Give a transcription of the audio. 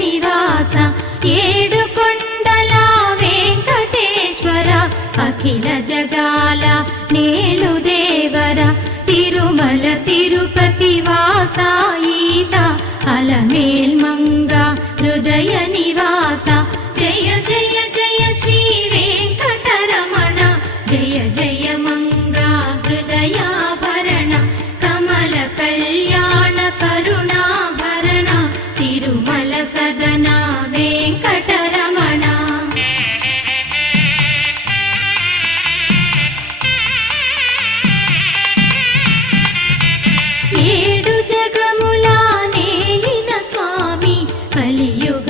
నివాస ఏడు కొండల వెంకటేశ్వర అఖిల జగాల నేలు దేవర తిరుమల తిరుపతి వాస ఈస అలమేల్ మంగ హృదయ నివాస జయ జయ జయ శ్రీ వెంకటరమణ జయ జయ మంగ హృదయాభరణ కమల కళ్యాణ కరుణాభరణ తిరుమల సదన వెంకటరమణ ఏడు జగముల నేలిన స్వామి కలియుగ